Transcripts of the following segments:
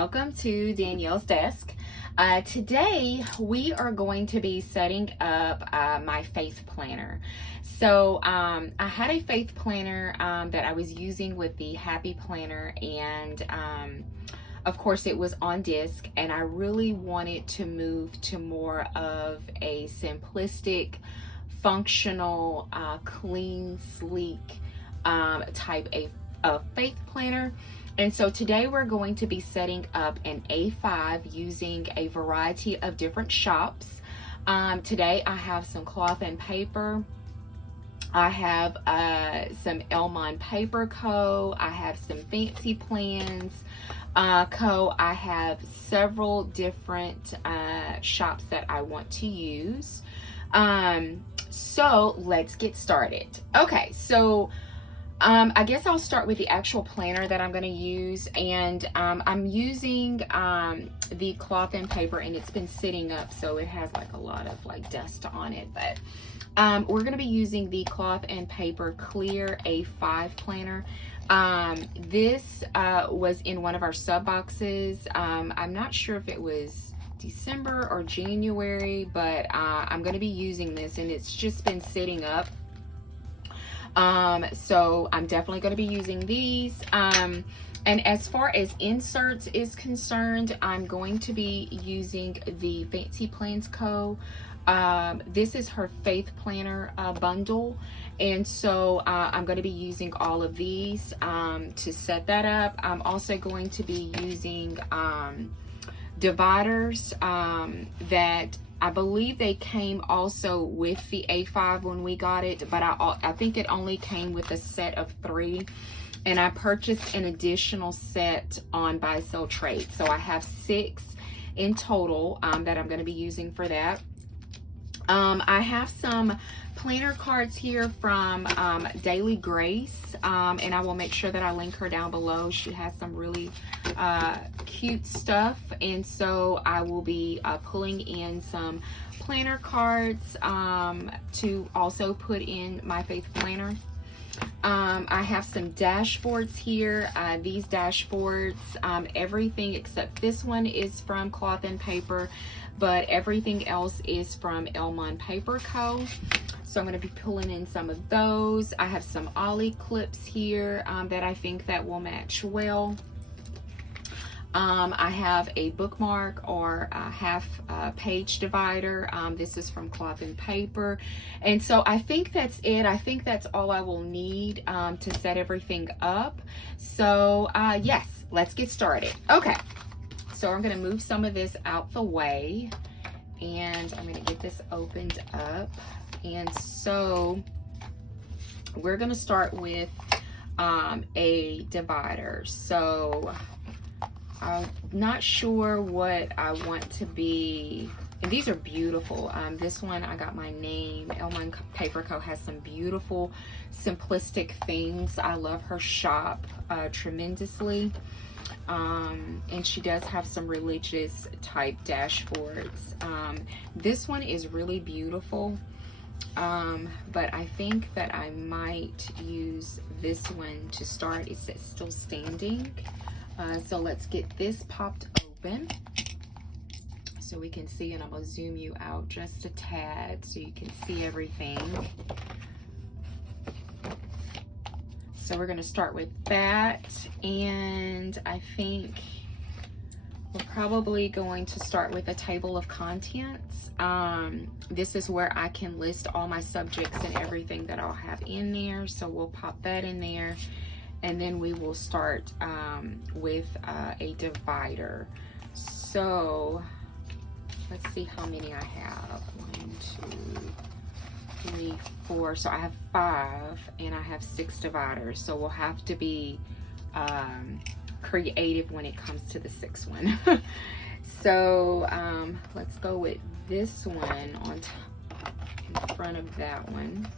welcome to Danielle's Desk. Today we are going to be setting up my faith planner. So I had a faith planner that I was using with the Happy Planner, and of course it was on disc, and I really wanted to move to more of a simplistic, functional, clean, sleek type of faith planner. And so today we're going to be setting up an A5 using a variety of different shops. Today I have some cloth and paper. I have some Elmon Paper Co. I have some Fancy Plans Co. I have several different shops that I want to use. So let's get started. Okay, so I guess I'll start with the actual planner that I'm going to use, and I'm using the cloth and paper, and it's been sitting up, so it has like a lot of like dust on it, but we're going to be using the cloth and paper clear A5 planner. This was in one of our sub boxes. I'm not sure if it was December or January, but I'm going to be using this, and it's just been sitting up. So I'm definitely going to be using these. And as far as inserts is concerned, I'm going to be using the Fancy Plans Co. This is her Faith Planner bundle. And so I'm going to be using all of these to set that up. I'm also going to be using dividers that I believe they came also with the A5 when we got it, but I think it only came with a set of 3, and I purchased an additional set on buy sell trade, so I have 6 in total that I'm going to be using for that. I have some planner cards here from Daily Grace, and I will make sure that I link her down below. She has some really cute stuff, and so I will be pulling in some planner cards to also put in my faith planner. I have some dashboards here. These dashboards, everything except this one is from Cloth and Paper, but everything else is from Elmon Paper Co. So I'm going to be pulling in some of those. I have some ollie clips here that I think that will match well. I have a bookmark or a half page divider. This is from Cloth and Paper. And so I think that's it. I think that's all I will need to set everything up. So yes, let's get started. Okay, so I'm going to move some of this out the way, and I'm going to get this opened up. And so we're going to start with a divider. So I'm not sure what I want to be, and these are beautiful. This one, I got my name. Elmon Paper Co. has some beautiful, simplistic things. I love her shop tremendously. And she does have some religious type dashboards. This one is really beautiful. But I think that I might use this one to start. It's still standing. So let's get this popped open so we can see, and I'm going to zoom you out just a tad so you can see everything. So we're going to start with that, and I think we're probably going to start with a table of contents. This is where I can list all my subjects and everything that I'll have in there. So we'll pop that in there, and then we will start with a divider. So let's see how many I have. 1, 2, 3, 4. So I have 5, and I have 6 dividers. So we'll have to be creative when it comes to the 6th one. So let's go with this one on in front of that one.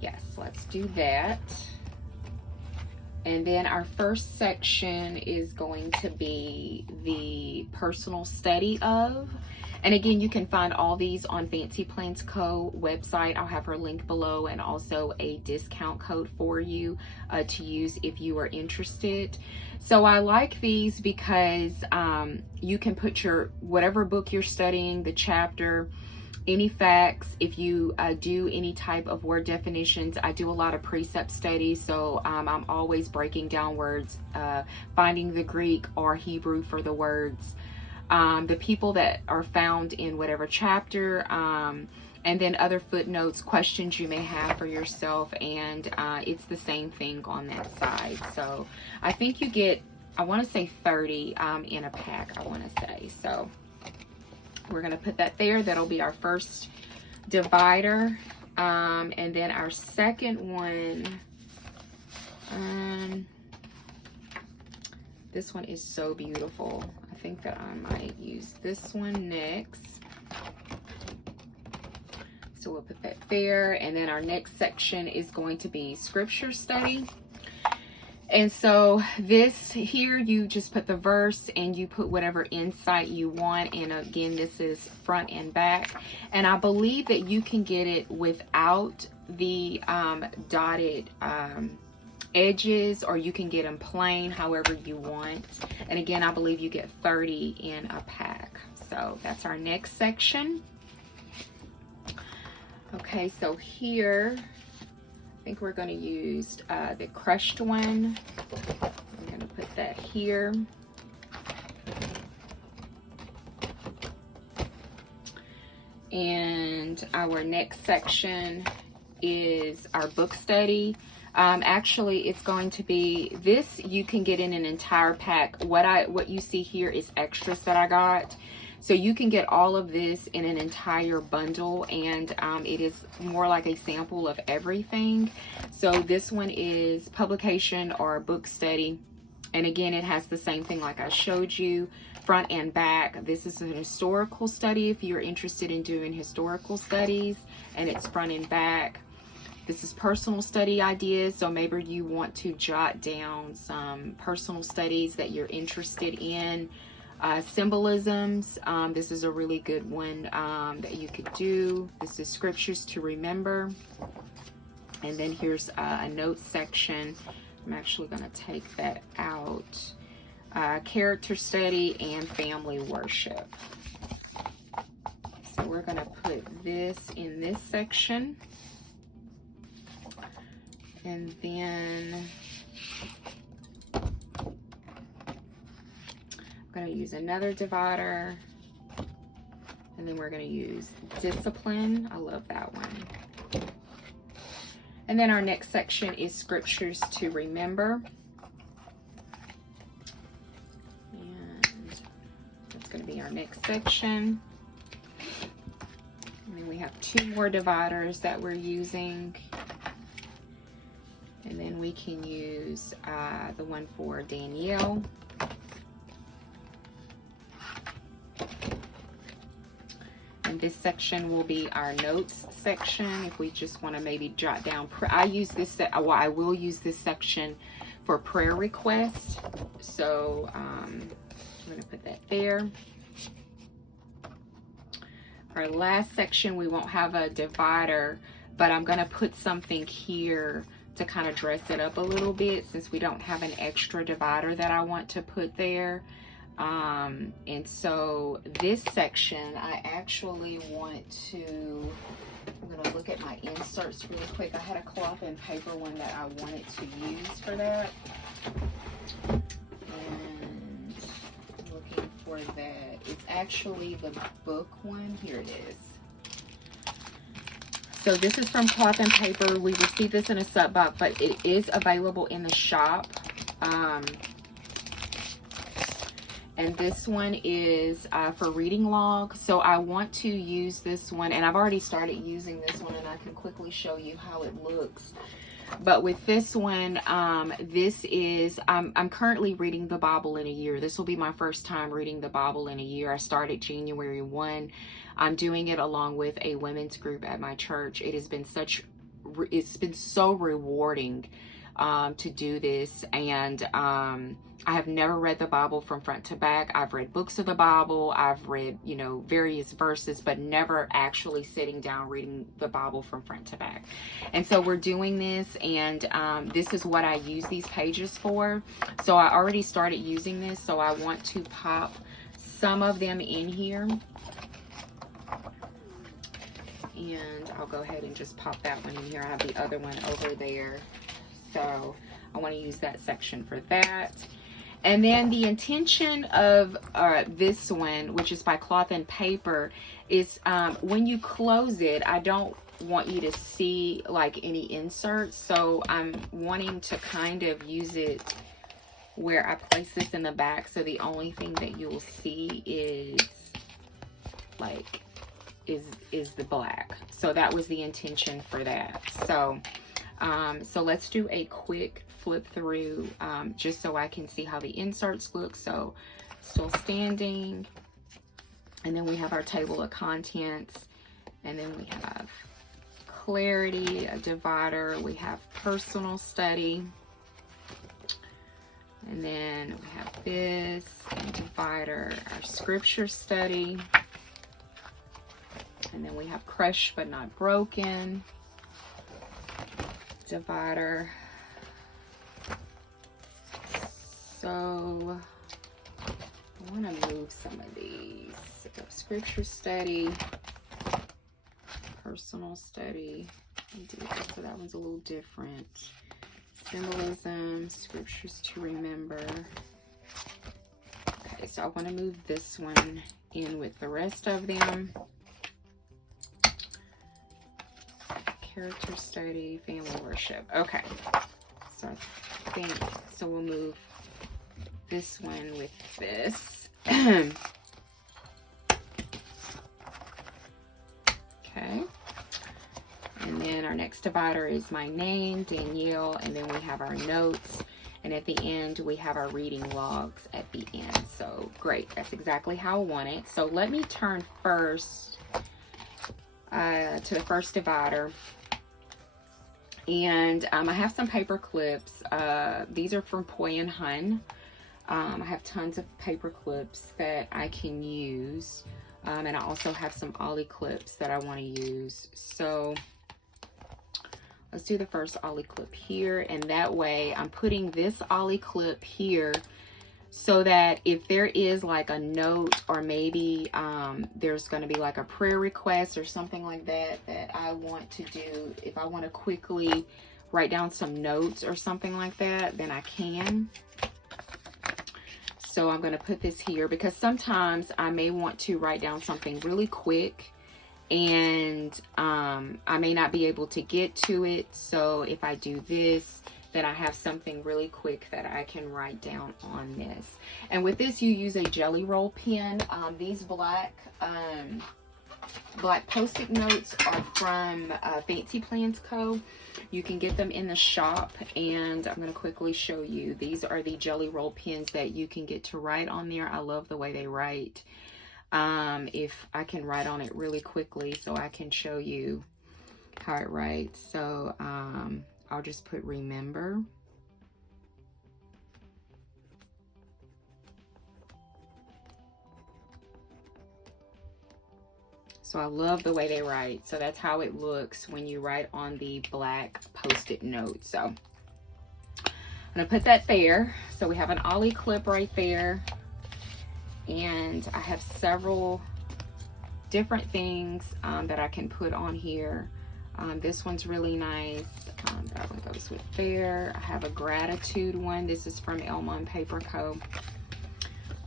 Yes, let's do that. And then our first section is going to be the personal study of. And again, you can find all these on Fancy Plans Co. website. I'll have her link below, and also a discount code for you to use if you are interested. So I like these because you can put your whatever book you're studying, the chapter, any facts. If you do any type of word definitions, I do a lot of precept studies, so I'm always breaking down words, finding the Greek or Hebrew for the words, the people that are found in whatever chapter, and then other footnotes, questions you may have for yourself, and it's the same thing on that side. So I think you get, I want to say 30 in a pack, I want to say. So we're going to put that there. That'll be our first divider. And then our second one, this one is so beautiful. I think that I might use this one next. So we'll put that there. And then our next section is going to be scripture study. And so this here, you just put the verse and you put whatever insight you want. And again, this is front and back. And I believe that you can get it without the dotted edges, or you can get them plain, however you want. And again, I believe you get 30 in a pack. So that's our next section. Okay, so here, I think we're going to use the crushed one. I'm going to put that here. And our next section is our book study. Actually, it's going to be this. You can get in an entire pack. What you see here is extras that I got. So you can get all of this in an entire bundle, and it is more like a sample of everything. So this one is publication or book study. And again, it has the same thing like I showed you, front and back. This is an historical study if you're interested in doing historical studies, and it's front and back. This is personal study ideas, so maybe you want to jot down some personal studies that you're interested in. Symbolisms, this is a really good one that you could do. This is scriptures to remember. And then here's a notes section. I'm actually going to take that out. Character study and family worship. So we're going to put this in this section. And then I'm going to use another divider, and then we're going to use discipline. I love that one. And then our next section is scriptures to remember, and that's going to be our next section. And then we have 2 more dividers that we're using, and then we can use the one for Danielle. And this section will be our notes section if we just want to maybe jot down. I will use this section for prayer requests. So I'm going to put that there. Our last section, we won't have a divider, but I'm going to put something here to kind of dress it up a little bit, since we don't have an extra divider that I want to put there. And so this section, I actually want to, I'm going to look at my inserts really quick. I had a cloth and paper one that I wanted to use for that. And looking for that. It's actually the book one. Here it is. So this is from Cloth and Paper. We received this in a sub box, but it is available in the shop. And this one is for reading log. So I want to use this one, and I've already started using this one, and I can quickly show you how it looks. But with this one, this is, I'm currently reading the Bible in a year. This will be my first time reading the Bible in a year. I started January 1. I'm doing it along with a women's group at my church. It's been so rewarding to do this. And I have never read the Bible from front to back. I've read books of the Bible. I've read, you know, various verses, but never actually sitting down reading the Bible from front to back. And so we're doing this, and this is what I use these pages for. So I already started using this, so I want to pop some of them in here. And I'll go ahead and just pop that one in here. I have the other one over there. So I want to use that section for that. And then the intention of this one, which is by Cloth and Paper, is when you close it, I don't want you to see like any inserts. So I'm wanting to kind of use it where I place this in the back. So the only thing that you'll see is like, is the black. So that was the intention for that. So so let's do a quick flip through just so I can see how the inserts look. So still standing, and then we have our table of contents, and then we have clarity, a divider, we have personal study, and then we have this and divider, our scripture study, and then we have crushed but not broken, divider. So I want to move some of these. So scripture study, personal study. So that one's a little different. Symbolism, scriptures to remember. Okay, so I want to move this one in with the rest of them. Character study, family worship. Okay, so I think, so we'll move this one with this. Okay, and then our next divider is my name, Danielle, and then we have our notes, and at the end we have our reading logs at the end. So great, that's exactly how I want it. So let me turn first to the first divider. And I have some paper clips. These are from Poi Hun. I have tons of paper clips that I can use. And I also have some ollie clips that I want to use. So let's do the first ollie clip here. And that way I'm putting this ollie clip here so that if there is like a note, or maybe there's going to be like a prayer request or something like that that I want to do, if I want to quickly write down some notes or something like that, then I can. So I'm going to put this here because sometimes I may want to write down something really quick, and I may not be able to get to it. So if I do this, then I have something really quick that I can write down on this. And with this, you use a jelly roll pen. These black Post-it notes are from Fancy Plans Co. You can get them in the shop, and I'm going to quickly show you. These are the jelly roll pens that you can get to write on there. I love the way they write. If I can write on it really quickly, so I can show you how it writes. So I'll just put remember. So I love the way they write. So that's how it looks when you write on the black Post-it note. So I'm gonna put that there. So we have an ollie clip right there. And I have several different things that I can put on here. This one's really nice. That one goes with there. I have a gratitude one. This is from Elma and Paper Co.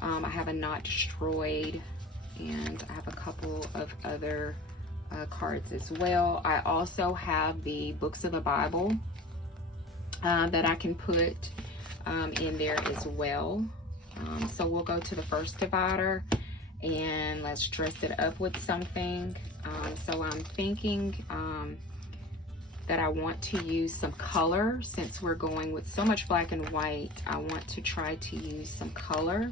I have a Not Destroyed, and I have a couple of other cards as well. I also have the books of the Bible that I can put in there as well. So we'll go to the first divider, and let's dress it up with something. So I'm thinking that I want to use some color. Since we're going with so much black and white, I want to try to use some color.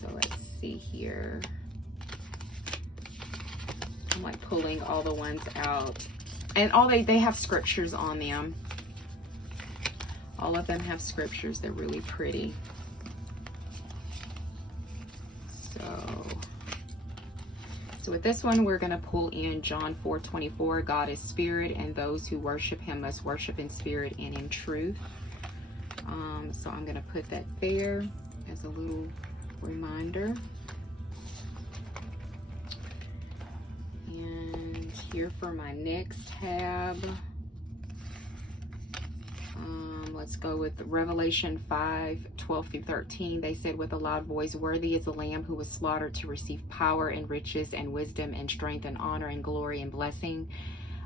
So let's see here. I'm like pulling all the ones out And all they have scriptures on them. All of them have scriptures. They're really pretty. So with this one, we're going to pull in John 4:24. God is spirit, and those who worship him must worship in spirit and in truth. So I'm going to put that there as a little reminder. And here for my next tab, let's go with Revelation 5:12-13. They said with a loud voice, worthy is the Lamb who was slaughtered to receive power and riches and wisdom and strength and honor and glory and blessing.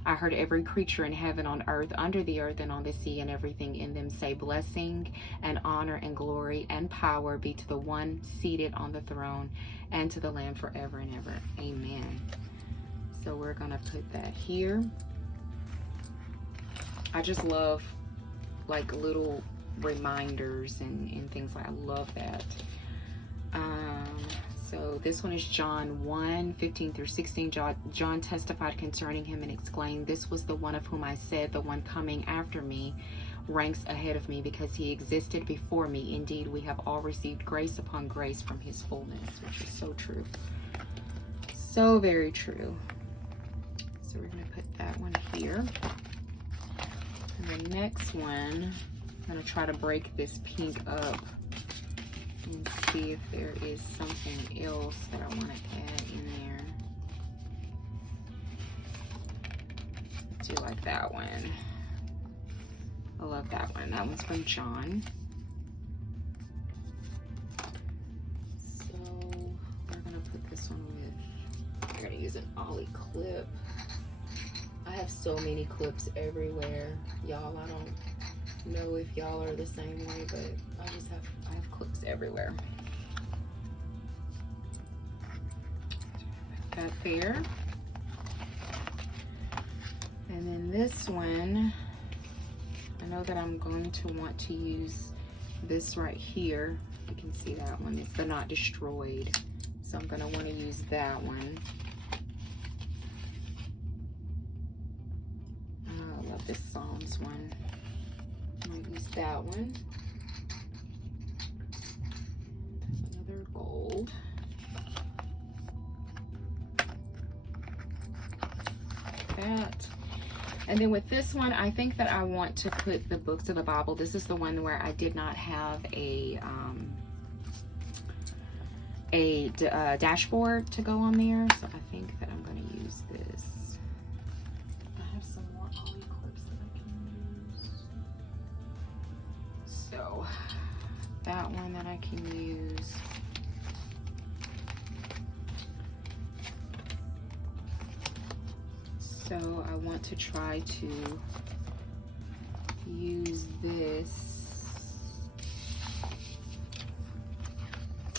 I heard every creature in heaven, on earth, under the earth, and on the sea, and everything in them say, blessing and honor and glory and power be to the one seated on the throne and to the Lamb forever and ever. Amen. So we're going to put that here. I just love like little reminders and things like, I love that. So this one is John 1:15-16. John testified concerning him and exclaimed, this was the one of whom I said, the one coming after me ranks ahead of me, because he existed before me. Indeed, we have all received grace upon grace from his fullness, which is so true. So very true. So we're going to put that one here. And the next one, I'm going to try to break this pink up and see if there is something else that I want to add in there. Do like that one. I love that one. That one's from John. So we're going to put this one with, I'm going to use an ollie clip. I have so many clips everywhere, y'all. I don't know if y'all are the same way, but I have clips everywhere. Put that there. And then this one, I know that I'm going to want to use this right here. You can see that one. It's the Not Destroyed. So I'm going to want to use that one. I love this Psalms one. I'm going to use that one. Another gold. That. And then with this one, I think that I want to put the books of the Bible. This is the one where I did not have a dashboard to go on there. So I think that I'm going to use this. I have some more ollie clips that I can use. So that one that I can use. So I want to try to use this.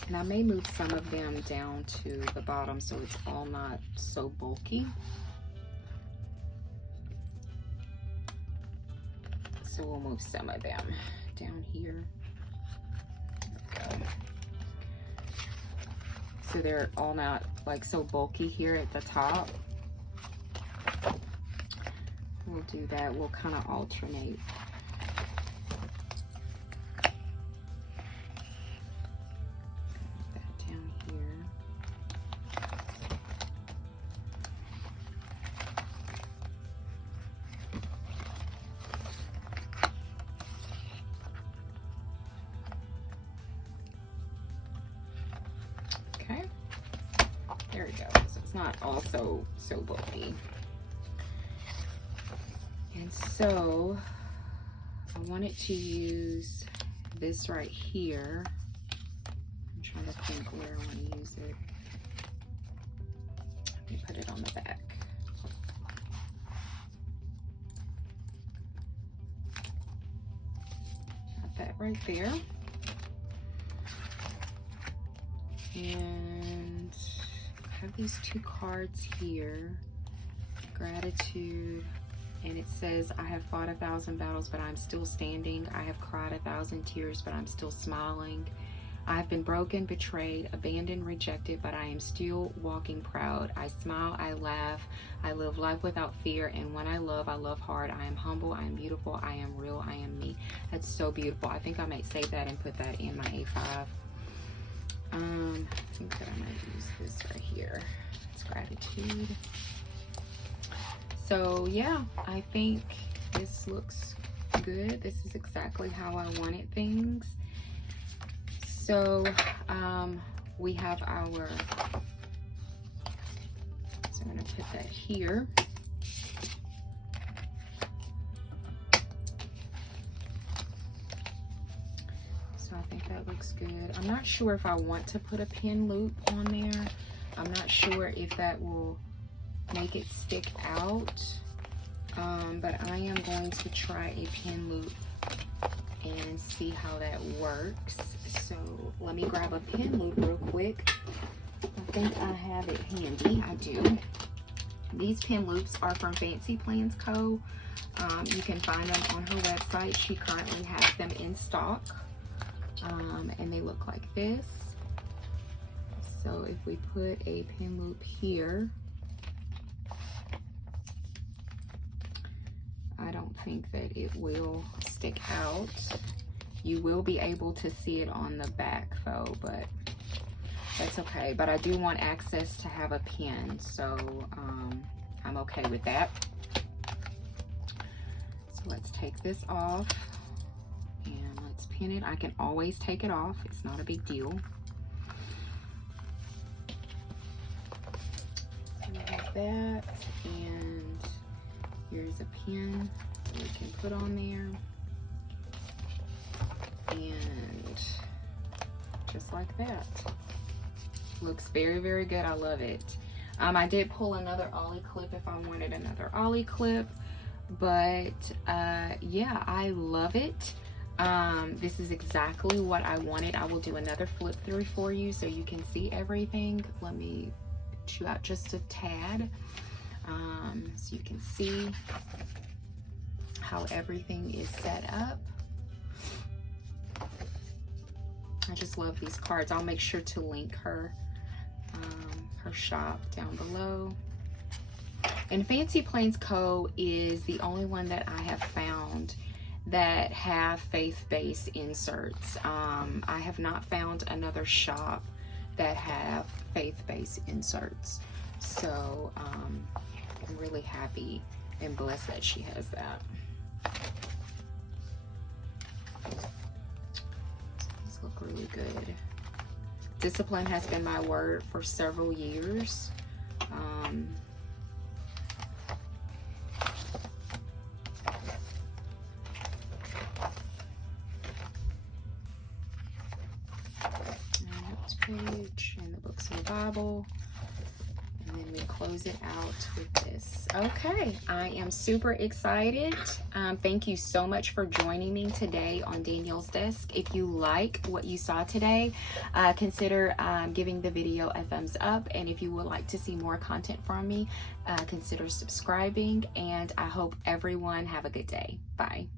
And I may move some of them down to the bottom so it's all not so bulky. So we'll move some of them down here. So they're all not like so bulky here at the top. We'll do that. We'll kind of alternate. Put that down here. Okay. There we go. So it's not all so bulky. And so I wanted to use this right here. I'm trying to think where I want to use it. Let me put it on the back. Got that right there. And I have these two cards here. Gratitude. And it says, I have fought 1,000 battles, but I'm still standing. I have cried 1,000 tears, but I'm still smiling. I've been broken, betrayed, abandoned, rejected, but I am still walking proud. I smile, I laugh, I live life without fear, and when I love hard. I am humble, I am beautiful, I am real, I am me. That's so beautiful. I think I might save that and put that in my A5. I think that I might use this right here. It's gratitude. So yeah, I think this looks good. This is exactly how I wanted things. So we have our, so I'm going to put that here. So I think that looks good. I'm not sure if I want to put a pin loop on there. I'm not sure if that will make it stick out, but I am going to try a pin loop and see how that works. So let me grab a pin loop real quick. I think I have it handy. I do. These pin loops are from Fancy Plans Co. You can find them on her website. She currently has them in stock, and they look like this. So if we put a pin loop here, I don't think that it will stick out. You will be able to see it on the back though, but that's okay. But I do want access to have a pin, so I'm okay with that. So let's take this off and let's pin it. I can always take it off. It's not a big deal. So we have that, and here's a pin that we can put on there. And just like that. Looks very, very good. I love it. I did pull another ollie clip if I wanted another ollie clip, but yeah, I love it. This is exactly what I wanted. I will do another flip through for you so you can see everything. Let me chew out just a tad, so you can see how everything is set up. I just love these cards. I'll make sure to link her shop down below. And Fancy Plans Co. is the only one that I have found that have faith-based inserts. I have not found another shop that have faith-based inserts. So I'm really happy and blessed that she has that. Look really good. Discipline has been my word for several years. Notes page and the books of the Bible. And then we close it out with this. Okay, I am super excited. Thank you so much for joining me today on Danielle's Desk. If you like what you saw today, consider giving the video a thumbs up. And if you would like to see more content from me, consider subscribing. And I hope everyone have a good day. Bye.